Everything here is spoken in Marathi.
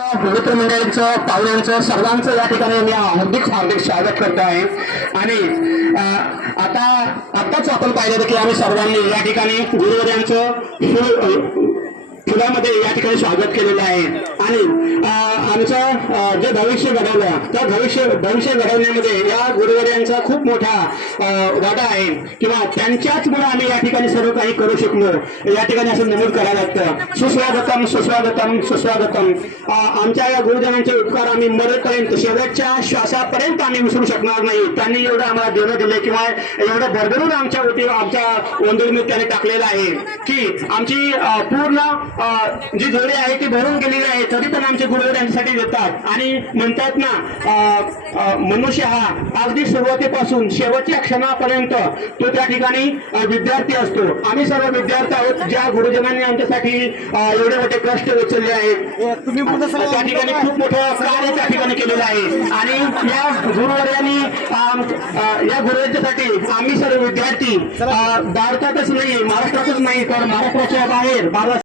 मित्रमंडळींचं पाहुण्यांचं सर्वांचं या ठिकाणी मी हार्दिक हार्दिक स्वागत करतो आहे आणि आता आत्ताच आपण पाहिलं की आम्ही सर्वांनी या ठिकाणी गुरुवर्यांचं फुलामध्ये या ठिकाणी स्वागत केलेलं आहे. आणि अं, आमचं भविष्य घडवलं. त्या भविष्य भविष्य घडवण्यामध्ये या गुरुवर्यांचा खूप मोठा वाटा आहे. किंवा त्यांच्याचमुळे आम्ही या ठिकाणी सर्व काही करू शकलो. या ठिकाणी असं नमूद करायला लागतं. सुस्वागतम सुस्वागतम सुस्वागतम. आमच्या या गुरुजनांचे उपकार आम्ही मरेपर्यंत शेवटच्या श्वासापर्यंत आम्ही विसरू शकणार नाही. त्यांनी एवढं आम्हाला देणं दिले किंवा एवढं भरभरून आमच्या वती आमच्या वंदोलीमध्ये त्याने टाकलेलं आहे की आमची पूर्ण जी जोडी आहे ती भरून गेलेली आहे तरी पण आमचे गुरुवर यांच्यासाठी देतात आणि म्हणतात ना मनुष्य हा अगदी सुरुवातीपासून शेवटच्या क्षणापर्यंत तो त्या ठिकाणी विद्यार्थी असतो. आम्ही सर्व विद्यार्थी आहोत ज्या गुरुजनांनी आमच्यासाठी एवढे मोठे कष्ट उचलले आहेत. तुम्ही त्या ठिकाणी खूप मोठं कार्य त्या ठिकाणी केलेलं आहे. आणि या गुरुवर्यांनी या गुरुवर्यांच्यासाठी आम्ही सर्व विद्यार्थी भारतातच नाही महाराष्ट्रातच नाही तर महाराष्ट्राच्या बाहेर भारत